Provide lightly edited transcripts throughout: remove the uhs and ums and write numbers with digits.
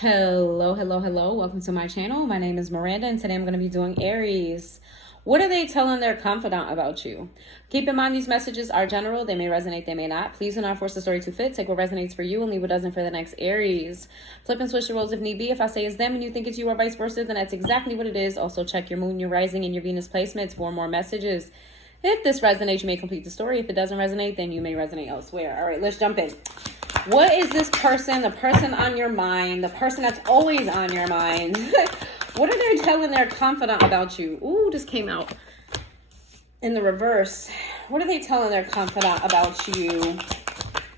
Hello, hello, hello. Welcome to my channel. My name is Miranda, and today I'm going to be doing Aries. What are they telling their confidant about you? Keep in mind these messages are general. They may resonate, they may not. Please do not force the story to fit. Take what resonates for you and leave what doesn't for the next Aries. Flip and switch the roles if need be. If I say it's them and you think it's you or vice versa, then that's exactly what it is. Also check your moon, your rising, and your Venus placements for more messages. If this resonates, you may complete the story. If it doesn't resonate, then you may resonate elsewhere. All right, let's jump in. What is this person, the person on your mind, the person that's always on your mind? What are they telling their confidant about you? Ooh, this came out in the reverse. What are they telling their confidant about you?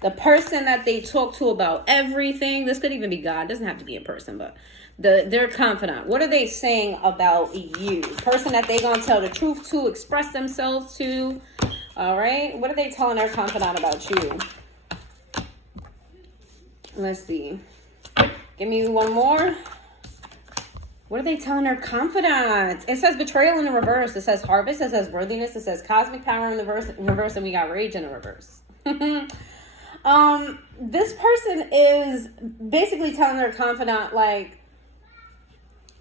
The person that they talk to about everything. This could even be God. It doesn't have to be a person, but their confidant. What are they saying about you? Person that they gonna tell the truth to, express themselves to. All right. What are they telling their confidant about you? Let's see. Give me one more. What are they telling their confidant? It says betrayal in the reverse. It says harvest. It says worthiness. It says cosmic power in the reverse, and we got rage in the reverse. This person is basically telling their confidant, like,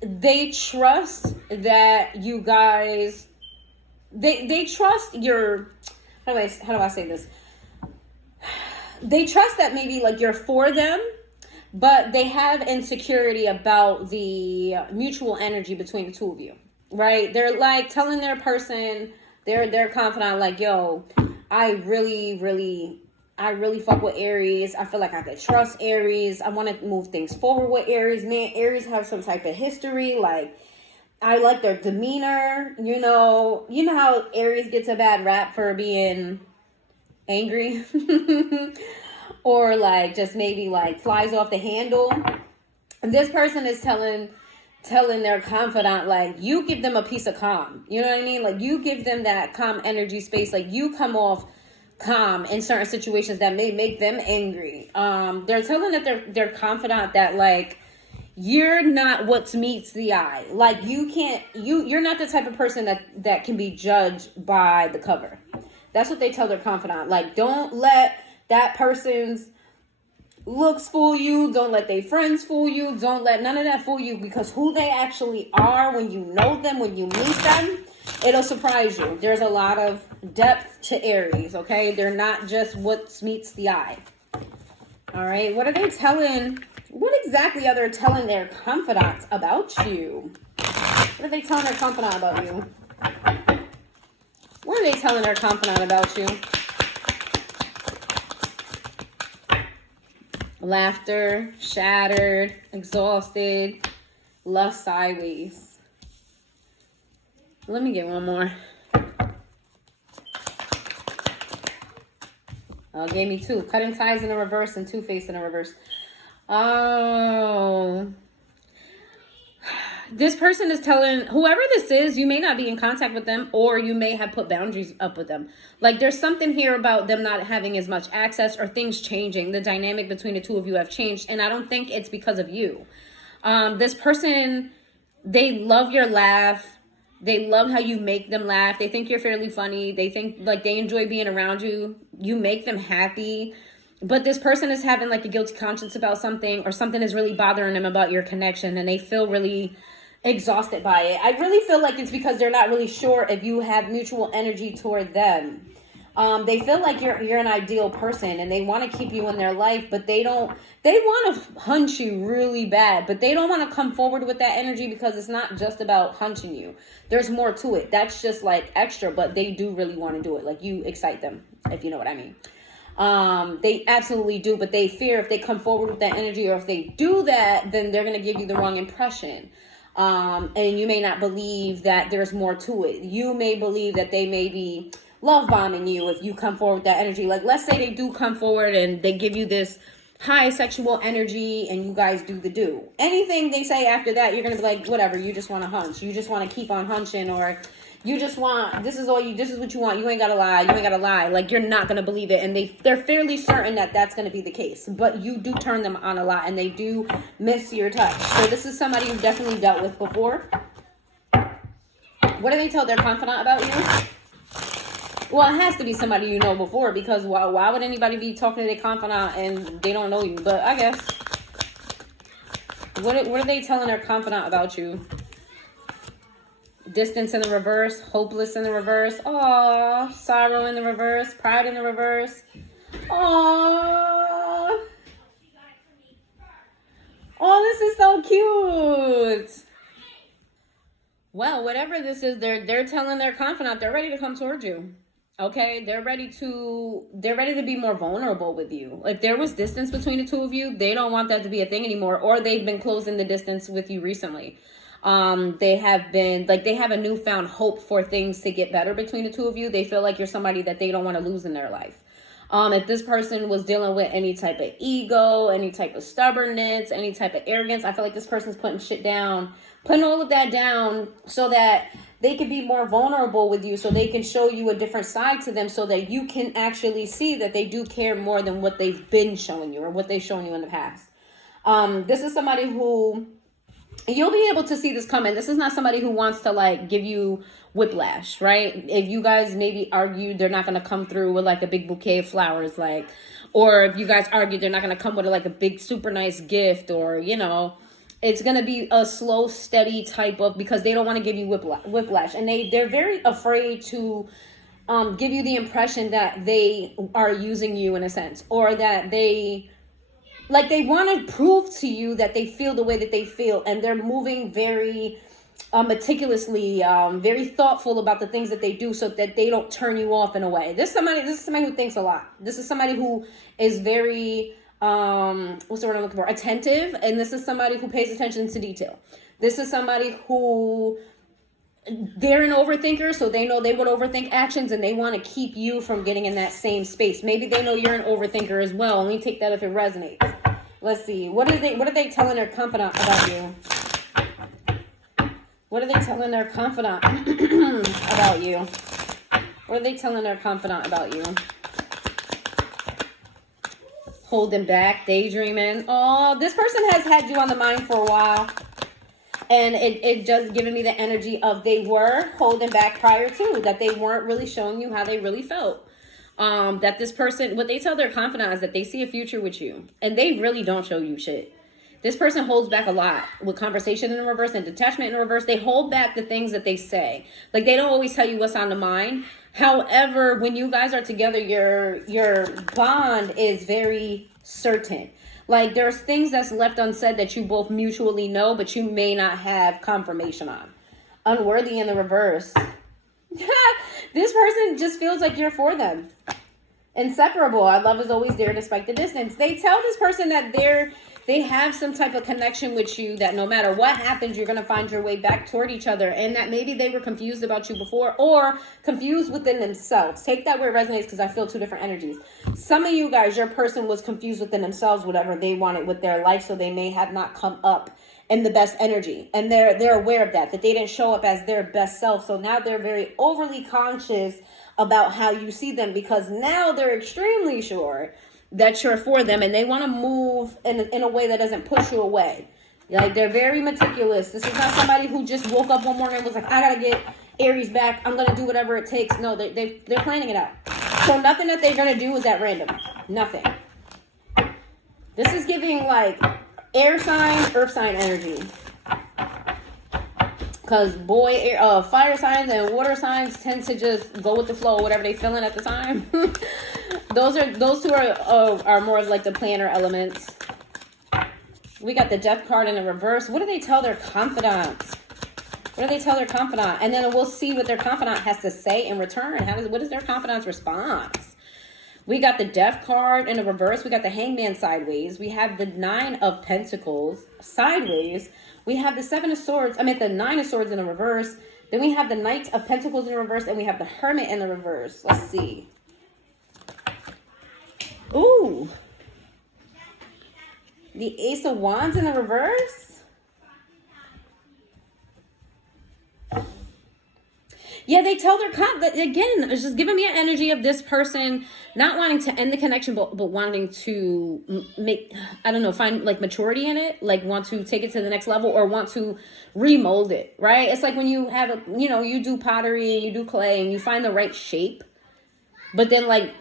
they trust that you guys, they trust your, how do I say this? They trust that maybe like you're for them, but they have insecurity about the mutual energy between the two of you, right? They're like telling their person, their confidant, like, yo, I really fuck with Aries. I feel like I could trust Aries. I want to move things forward with Aries. Man, Aries have some type of history. Like, I like their demeanor. You know how Aries gets a bad rap for being angry or like just maybe like flies off the handle. And this person is telling their confidant, like, you give them a piece of calm. You know what I mean? Like, you give them that calm energy space. Like, you come off calm in certain situations that may make them angry. They're telling that their confidant that, like, you're not what meets the eye. Like, you're not the type of person that can be judged by the cover. That's what they tell their confidant. Like, don't let that person's looks fool you. Don't let their friends fool you. Don't let none of that fool you, because who they actually are, when you know them, when you meet them, it'll surprise you. There's a lot of depth to Aries, okay? They're not just what meets the eye. All right, what exactly are they telling their confidants about you? What are they telling their confidant about you? What are they telling their confidant about you? Laughter, shattered, exhausted, lust sideways. Let me get one more. Oh, gave me two. Cutting ties in the reverse and two-faced in the reverse. Oh. This person is telling whoever this is, you may not be in contact with them, or you may have put boundaries up with them. Like, there's something here about them not having as much access, or things changing. The dynamic between the two of you have changed, and I don't think it's because of you. This person, they love your laugh. They love how you make them laugh. They think you're fairly funny. They think, like, they enjoy being around you. You make them happy. But this person is having like a guilty conscience about something, or something is really bothering them about your connection, and they feel really exhausted by it. I really feel like it's because they're not really sure if you have mutual energy toward them. They feel like you're an ideal person, and they want to keep you in their life, but they want to hunch you really bad, but they don't want to come forward with that energy, because it's not just about hunching you. There's more to it. That's just like extra, but they do really want to do it. Like, you excite them, if you know what I mean. They absolutely do, but they fear if they come forward with that energy, or if they do that, then they're going to give you the wrong impression. And you may not believe that there's more to it. You may believe that they may be love bombing you if you come forward with that energy. Like, let's say they do come forward and they give you this high sexual energy, and you guys do the do. Anything they say after that, you're going to be like, whatever, you just want to hunch. You just want to keep on hunching, or you just want, this is what you want. You ain't got to lie. Like, you're not going to believe it. And they're fairly certain that that's going to be the case. But you do turn them on a lot, and they do miss your touch. So this is somebody you've definitely dealt with before. What do they tell their confidant about you? Well, it has to be somebody you know before, because why would anybody be talking to their confidant and they don't know you? But I guess. What are they telling their confidant about you? Distance in the reverse, hopeless in the reverse. Aww, sorrow in the reverse, pride in the reverse. Aww. Oh, this is so cute. Well, whatever this is, they're telling their confidant they're ready to come towards you. Okay, they're ready to be more vulnerable with you. If there was distance between the two of you, they don't want that to be a thing anymore, or they've been closing the distance with you recently. They have been like, they have a newfound hope for things to get better between the two of you. They feel like you're somebody that they don't want to lose in their life. If this person was dealing with any type of ego, any type of stubbornness, any type of arrogance, I feel like this person's putting all of that down so that they can be more vulnerable with you, so they can show you a different side to them, so that you can actually see that they do care more than what they've been showing you or what they've shown you in the past. This is somebody who, you'll be able to see this coming. This is not somebody who wants to like give you whiplash, right? If you guys maybe argue, they're not going to come through with like a big bouquet of flowers, like, or if you guys argue, they're not going to come with like a big super nice gift, or, you know, it's going to be a slow, steady type of, because they don't want to give you whiplash. And they're very afraid to give you the impression that they are using you in a sense, or that they want to prove to you that they feel the way that they feel. And they're moving very meticulously, very thoughtful about the things that they do, so that they don't turn you off in a way. This is somebody who thinks a lot. This is somebody who is very, what's the word I'm looking for? Attentive. And this is somebody who pays attention to detail. This is somebody who, they're an overthinker, so they know they would overthink actions, and they want to keep you from getting in that same space. Maybe they know you're an overthinker as well. Let me take that if it resonates. Let's see. What are they telling their confidant about you? What are they telling their confidant about you? What are they telling their confidant about you? Holding back, daydreaming. Oh, this person has had you on the mind for a while. And it just giving me the energy of they were holding back prior to, that they weren't really showing you how they really felt. That this person, what they tell their confidant is that they see a future with you, and they really don't show you shit. This person holds back a lot with conversation in the reverse and detachment in the reverse. They hold back the things that they say. Like, they don't always tell you what's on the mind. However, when you guys are together, your bond is very certain. Like, there's things that's left unsaid that you both mutually know, but you may not have confirmation on. Unworthy in the reverse. This person just feels like you're for them. Inseparable. Our love is always there despite the distance. They tell this person that they have some type of connection with you, that no matter what happens, you're going to find your way back toward each other, and that maybe they were confused about you before, or confused within themselves. Take that where it resonates, because I feel two different energies. Some of you guys, your person was confused within themselves, whatever they wanted with their life, so they may have not come up in the best energy, and they're aware of that they didn't show up as their best self. So now they're very overly conscious about how you see them, because now they're extremely sure that you're for them, and they want to move in a way that doesn't push you away. Like, they're very meticulous. This is not somebody who just woke up one morning and was like, I gotta get Aries back, I'm gonna do whatever it takes. No, they're planning it out. So nothing that they're gonna do is at random. Nothing. This is giving like air sign, earth sign energy. Because fire signs and water signs tend to just go with the flow, whatever they feeling at the time. Those two are more of like the planner elements. We got the Death card in the reverse. What do they tell their confidants? What do they tell their confidant? And then we'll see what their confidant has to say in return. What is their confidant's response? We got the Death card in the reverse. We got the Hangman sideways. We have the Nine of Pentacles sideways. We have the the Nine of Swords in the reverse. Then we have the Knight of Pentacles in the reverse, and we have the Hermit in the reverse. Let's see. Ooh. The Ace of Wands in the reverse. Yeah, they tell their again, it's just giving me an energy of this person not wanting to end the connection, but wanting to make, I don't know, find like maturity in it, like want to take it to the next level, or want to remold it, right? It's like when you have you do pottery and you do clay and you find the right shape, but then like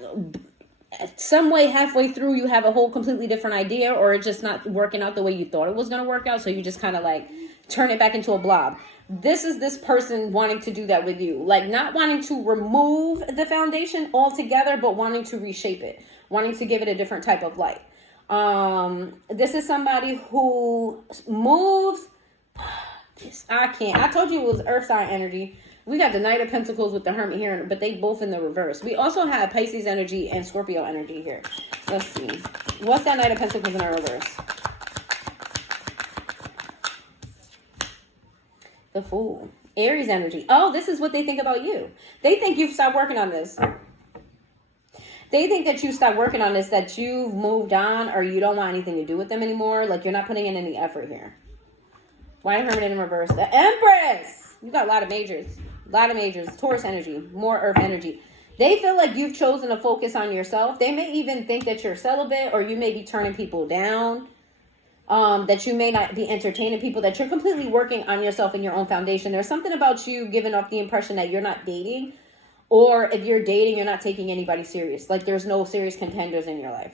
some way halfway through you have a whole completely different idea, or it's just not working out the way you thought it was going to work out, so you just kind of like turn it back into a blob. This is this person wanting to do that with you, like not wanting to remove the foundation altogether, but wanting to reshape it, wanting to give it a different type of light. This is somebody who moves. I told you it was earth sign energy. We got the Knight of Pentacles with the Hermit here, but they both in the reverse. We also have Pisces energy and Scorpio energy here. Let's see. What's that Knight of Pentacles in the reverse? The Fool. Aries energy. Oh, this is what they think about you. They think you've stopped working on this. They think that you stopped working on this, that you've moved on, or you don't want anything to do with them anymore. Like you're not putting in any effort here. Why Hermit in reverse? The Empress. You got a lot of majors. A lot of majors. Taurus energy. More earth energy. They feel like you've chosen to focus on yourself. They may even think that you're celibate, or you may be turning people down. That you may not be entertaining people. That you're completely working on yourself and your own foundation. There's something about you giving off the impression that you're not dating. Or if you're dating, you're not taking anybody serious. Like there's no serious contenders in your life.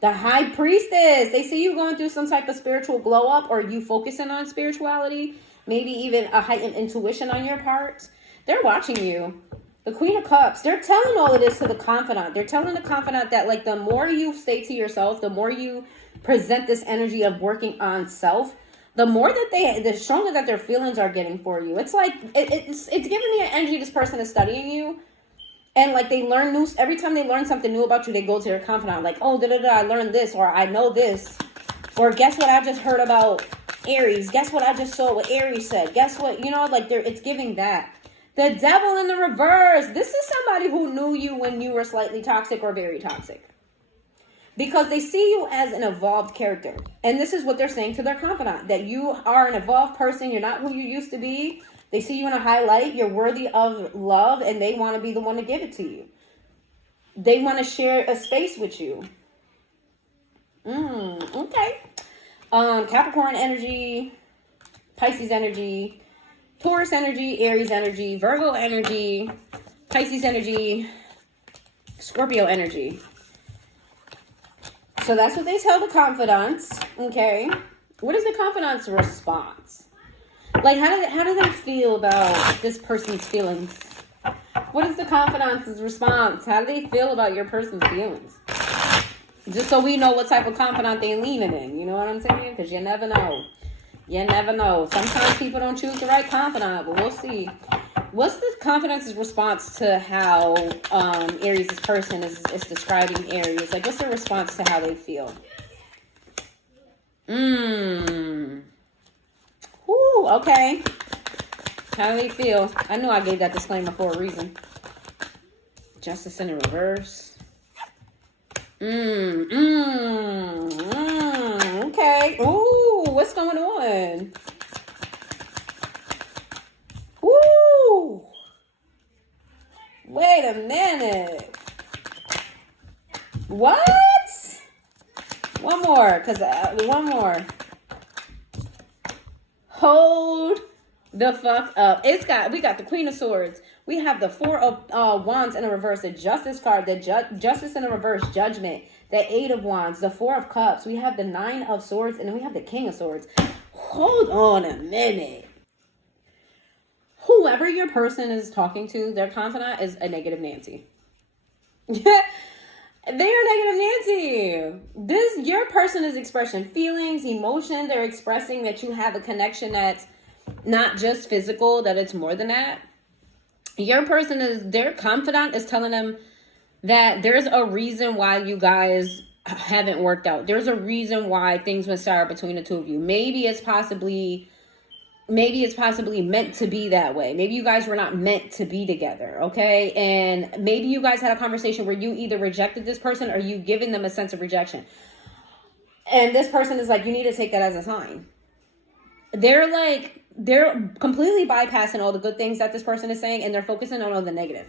The High Priestess. They see you going through some type of spiritual glow up, or you focusing on spirituality. Maybe even a heightened intuition on your part. They're watching you. The Queen of Cups. They're telling all of this to the Confidant. They're telling the Confidant that like the more you stay to yourself, the more you present this energy of working on self, the more that the stronger that their feelings are getting for you. It's like, it's giving me an energy this person is studying you. And like they learn new, every time they learn something new about you, they go to their Confidant. Like, oh, I learned this, or I know this. Or guess what I just heard about Aries. Guess what I just saw what Aries said. Guess what, like it's giving that. The Devil in the reverse. This is somebody who knew you when you were slightly toxic or very toxic. Because they see you as an evolved character. And this is what they're saying to their Confidant. That you are an evolved person. You're not who you used to be. They see you in a high light. You're worthy of love. And they want to be the one to give it to you. They want to share a space with you. Okay. Capricorn energy. Pisces energy. Taurus energy. Aries energy. Virgo energy. Pisces energy. Scorpio energy. So that's what they tell the Confidants, okay? What is the Confidant's response? Like, how do they feel about this person's feelings? What is the Confidant's response? How do they feel about your person's feelings? Just so we know what type of Confidant they're leaning in, you know what I'm saying? Because you never know. You never know. Sometimes people don't choose the right Confidant, but we'll see. What's the Confidant's response to how Aries' person is describing Aries? Like, what's their response to how they feel? Ooh, okay. How do they feel? I knew I gave that disclaimer for a reason. Justice in the reverse. Okay. Ooh, what's going on? Woo! Wait a minute. What? One more, one more. Hold the fuck up. We got the Queen of Swords. We have the Four of Wands in the reverse, the Justice card, the Justice in the reverse, Judgment, the Eight of Wands, the Four of Cups. We have the Nine of Swords, and then we have the King of Swords. Hold on a minute. Whoever your person is talking to, their Confidant is a negative Nancy. They're a negative Nancy. Your person is expressing feelings, emotion. They're expressing that you have a connection that's not just physical, that it's more than that. Their Confidant is telling them that there's a reason why you guys haven't worked out. There's a reason why things went sour between the two of you. Maybe it's possibly meant to be that way. Maybe you guys were not meant to be together, okay? And maybe you guys had a conversation where you either rejected this person or you given them a sense of rejection. And this person is like, you need to take that as a sign. They're completely bypassing all the good things that this person is saying, and they're focusing on all the negative.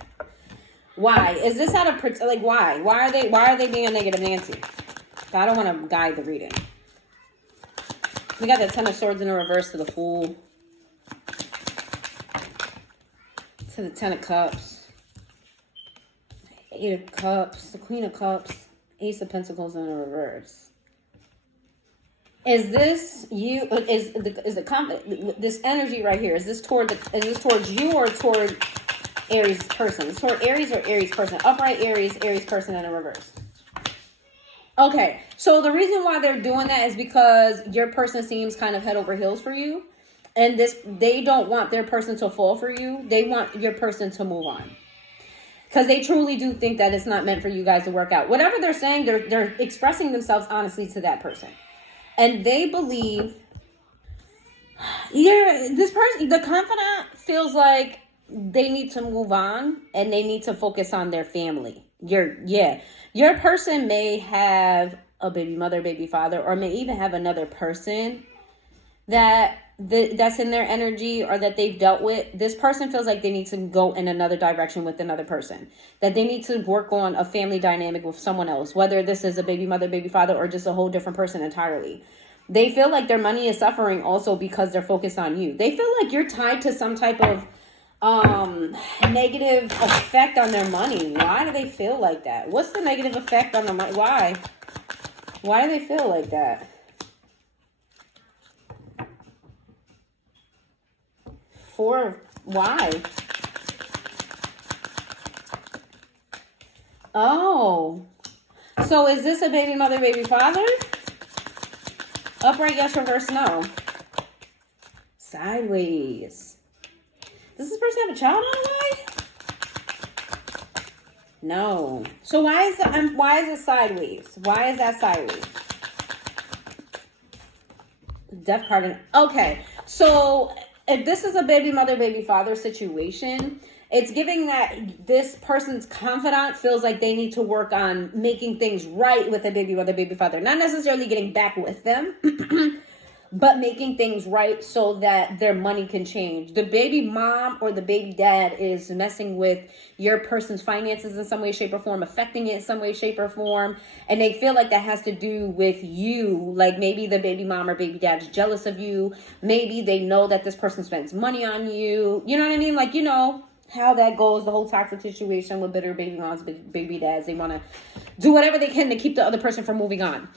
Why? Is this out of, like, why? Why are they being a negative Nancy? I don't want to guide the reading. We got the Ten of Swords in the reverse to the Fool. To the Ten of Cups. Eight of Cups, the Queen of Cups, Ace of Pentacles in the reverse. Is this you? Is this energy right here? Is this towards you or toward Aries person? It's toward Aries or Aries person? Upright Aries, Aries person in a reverse. Okay, so the reason why they're doing that is because your person seems kind of head over heels for you, and they don't want their person to fall for you. They want your person to move on. Because they truly do think that it's not meant for you guys to work out. Whatever they're saying, they're expressing themselves honestly to that person. And they believe this person, the confidant, feels like they need to move on and they need to focus on their family. Your person may have a baby mother, baby father, or may even have another person that's in their energy or that they've dealt with. This person feels like they need to go in another direction with another person, that they need to work on a family dynamic with someone else, whether this is a baby mother, baby father, or just a whole different person entirely. They feel like their money is suffering also because they're focused on you. They feel like you're tied to some type of negative effect on their money. Why do they feel like that? What's the negative effect on the money? Why do they feel like that? Why? Oh, so is this a baby mother, baby father? Upright, yes. Reverse, no. Sideways. Does this person have a child on the way? No. So why is it sideways? Why is that sideways? Death card. Okay, so if this is a baby mother, baby father situation, it's giving that this person's confidant feels like they need to work on making things right with a baby mother, baby father. Not necessarily getting back with them, but making things right so that their money can change. The baby mom or the baby dad is messing with your person's finances in some way, shape, or form, affecting it in some way, shape, or form. And they feel like that has to do with you. Like maybe the baby mom or baby dad's jealous of you. Maybe they know that this person spends money on you. You know what I mean? Like, you know how that goes, the whole toxic situation with bitter baby moms, baby dads. They want to do whatever they can to keep the other person from moving on.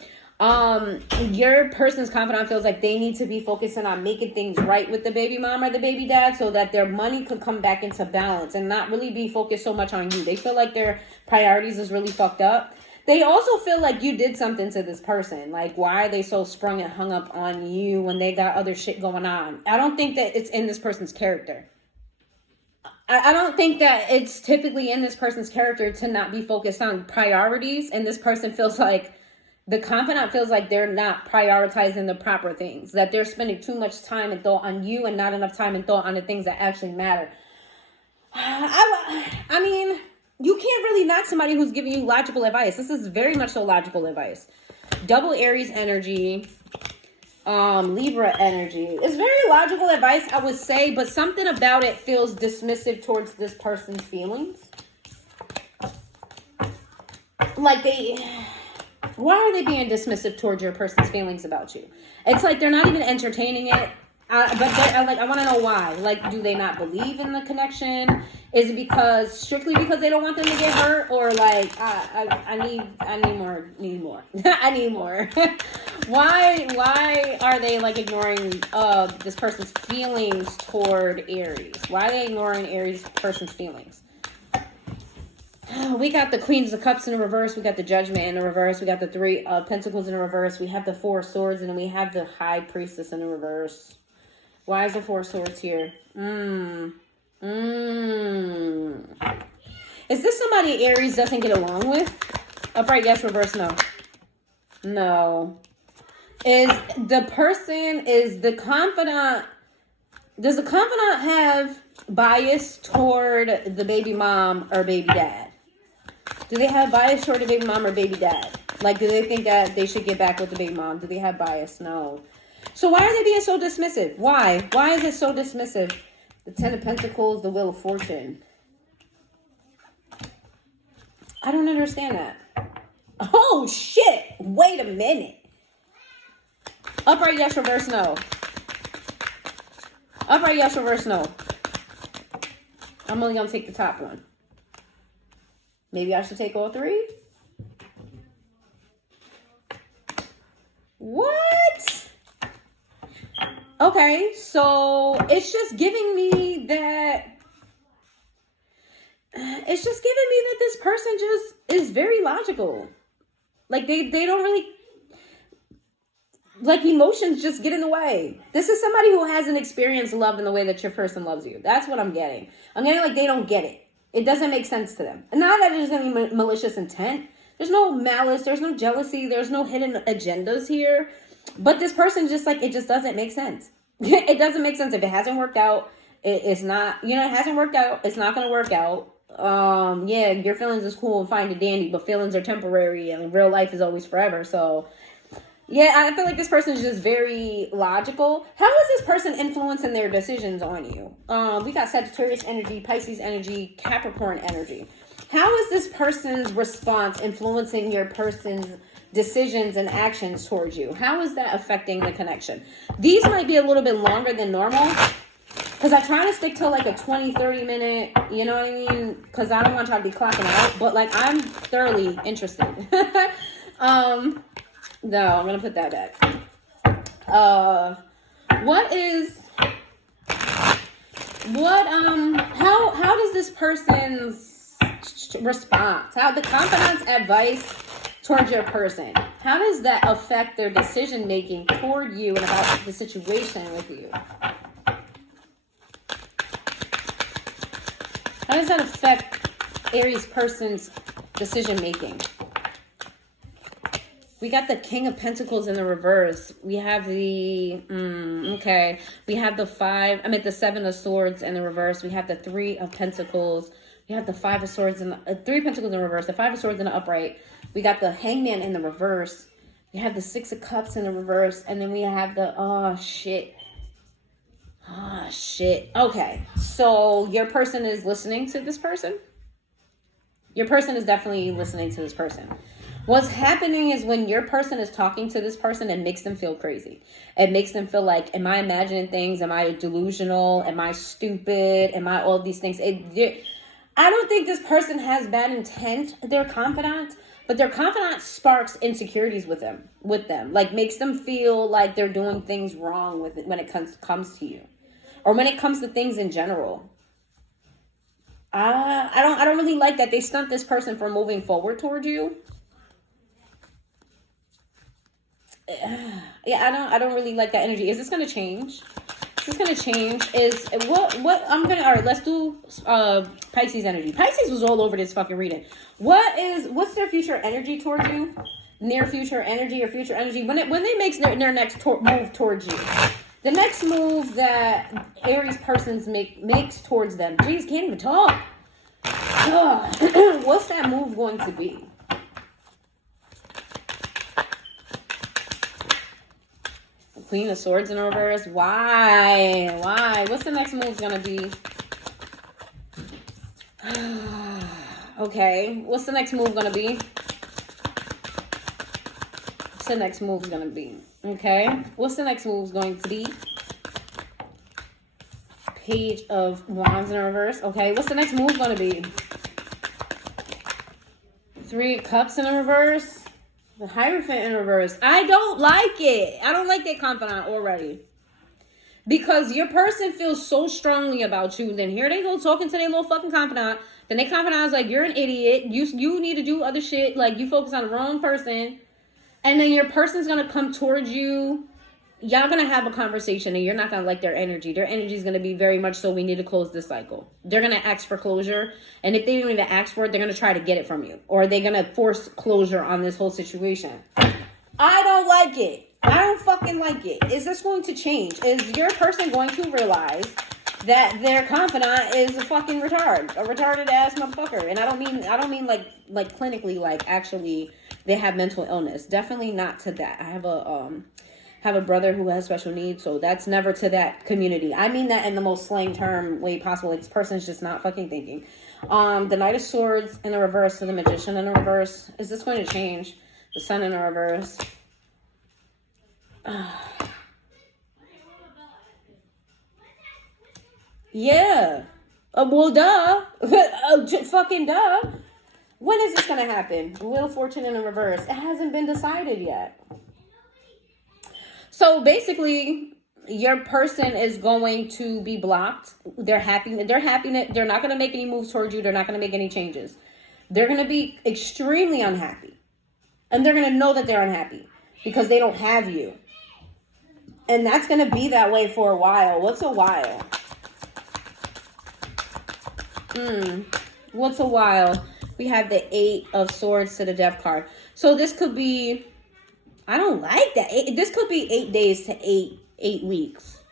Your person's confidant feels like they need to be focusing on making things right with the baby mom or the baby dad so that their money could come back into balance and not really be focused so much on you. They feel like their priorities is really fucked up. They also feel like you did something to this person. Like, why are they so sprung and hung up on you when they got other shit going on? I don't think that it's in this person's character. I don't think that it's typically in this person's character to not be focused on priorities. And this person feels like the confidant feels like they're not prioritizing the proper things, that they're spending too much time and thought on you and not enough time and thought on the things that actually matter. I mean, you can't really knock somebody who's giving you logical advice. This is very much so logical advice. Double Aries energy, Libra energy. It's very logical advice, I would say, but something about it feels dismissive towards this person's feelings. Like why are they being dismissive towards your person's feelings about you? It's like they're not even entertaining it. But I want to know why. Like, do they not believe in the connection? Is it strictly because they don't want them to get hurt, or like I need more, I need more. Why are they like ignoring this person's feelings toward Aries? Why are they ignoring Aries person's feelings? We got the Queens of Cups in the reverse. We got the Judgment in the reverse. We got the Three of Pentacles in the reverse. We have the Four of Swords, and then we have the High Priestess in the reverse. Why is the Four of Swords here? Is this somebody Aries doesn't get along with? Upright, yes. Reverse, no. No. Is the confidant... Does the confidant have bias toward the baby mom or baby dad? Do they have bias toward the baby mom or baby dad? Like, do they think that they should get back with the baby mom? Do they have bias? No. So why are they being so dismissive? Why? Why is it so dismissive? The Ten of Pentacles, the Wheel of Fortune. I don't understand that. Oh, shit. Wait a minute. Upright, yes. Reverse, no. Upright, yes. Reverse, no. I'm only going to take the top one. Maybe I should take all three? What? Okay, so it's just giving me that. It's just giving me that this person just is very logical. Like they don't really, like, emotions just get in the way. This is somebody who hasn't experienced love in the way that your person loves you. That's what I'm getting. I'm getting like they don't get it. It doesn't make sense to them. And not that there's any malicious intent. There's no malice. There's no jealousy. There's no hidden agendas here. But this person just like, it just doesn't make sense. It doesn't make sense. If it hasn't worked out, it's not, it hasn't worked out. It's not going to work out. Yeah, your feelings is cool and fine and dandy, but feelings are temporary and real life is always forever. So yeah, I feel like this person is just very logical. How is this person influencing their decisions on you? We got Sagittarius energy, Pisces energy, Capricorn energy. How is this person's response influencing your person's decisions and actions towards you? How is that affecting the connection? These might be a little bit longer than normal because I try to stick to like a 20-30 minute, you know what I mean? Because I don't want y'all to be clocking out, but like I'm thoroughly interested. No, I'm gonna put that back. How does this person's response, how the confidant's advice towards your person, how does that affect their decision making toward you and about the situation with you? How does that affect Aries person's decision making? We got the King of Pentacles in the reverse. We have the, we have the the Seven of Swords in the reverse. We have the Three of Pentacles. We have the Five of Swords and the Three of Pentacles in the reverse. The Five of Swords in the upright. We got the Hangman in the reverse. We have the Six of Cups in the reverse. And then we have the, oh shit. Okay. So your person is listening to this person? Your person is definitely listening to this person. What's happening is when your person is talking to this person, it makes them feel crazy. It makes them feel like, am I imagining things? Am I delusional? Am I stupid? Am I all of these things? I don't think this person has bad intent. They're confident, but their confidence sparks insecurities with them. Like makes them feel like they're doing things wrong with it when it comes to you. Or when it comes to things in general. I don't really like that they stunt this person from moving forward toward you. Yeah, I don't really like that energy. Is this going to change? Is this going to change? All right, let's do Pisces energy. Pisces was all over this fucking reading. What's their future energy towards you? Near future energy or future energy? When they make their next move towards you. The next move that Aries persons makes towards them. Jeez, can't even talk. What's that move going to be? Queen of Swords in reverse. Why? What's the next move gonna be? Okay. What's the next move gonna be? What's the next move gonna be? Okay. What's the next move going to be? Page of Wands in reverse. Okay. What's the next move gonna be? Three of Cups in reverse. The Hierophant in reverse. I don't like it. I don't like that confidant already. Because your person feels so strongly about you. Then here they go talking to their little fucking confidant. Then their confidant is like, you're an idiot. You need to do other shit. Like, you focus on the wrong person. And then your person's going to come towards you. Y'all going to have a conversation and you're not going to like their energy. Their energy is going to be very much so, we need to close this cycle. They're going to ask for closure. And if they don't even ask for it, they're going to try to get it from you. Or they're going to force closure on this whole situation. I don't like it. I don't fucking like it. Is this going to change? Is your person going to realize that their confidant is a fucking retard? A retarded ass motherfucker. And I don't mean like clinically, like actually they have mental illness. Definitely not to that. I have a brother who has special needs, so that's never to that community. I mean that in the most slang term way possible. This person's just not fucking thinking. The Knight of Swords in the reverse, so the Magician in the reverse. Is this going to change? The Sun in the reverse. Yeah. Well, duh. Fucking duh. When is this going to happen? Wheel of Fortune in reverse. It hasn't been decided yet. So basically, your person is going to be blocked. They're happy. They're not going to make any moves towards you. They're not going to make any changes. They're going to be extremely unhappy. And they're going to know that they're unhappy because they don't have you. And that's going to be that way for a while. What's a while? What's a while? We have the 8 of Swords to the Death card. So this could be, I don't like that. This could be 8 days to 8 weeks.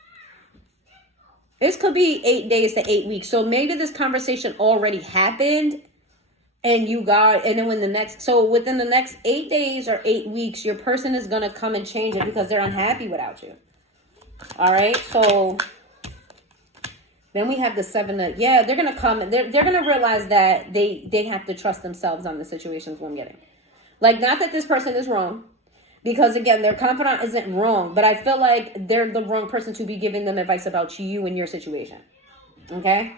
This could be 8 days to 8 weeks. So maybe this conversation already happened and then within the next 8 days or 8 weeks, your person is going to come and change it because they're unhappy without you. All right. So then we have the 7 they're going to come and they're going to realize that they have to trust themselves on the situations what I'm getting. Like, not that this person is wrong, because again, their confidant isn't wrong, but I feel like they're the wrong person to be giving them advice about you and your situation. Okay.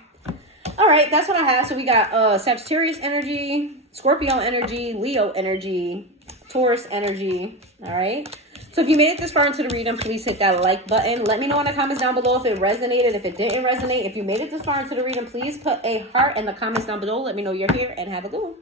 All right. That's what I have. So we got Sagittarius energy, Scorpio energy, Leo energy, Taurus energy. All right. So if you made it this far into the reading, please hit that like button. Let me know in the comments down below if it resonated, if it didn't resonate. If you made it this far into the reading, please put a heart in the comments down below. Let me know you're here and have a good one.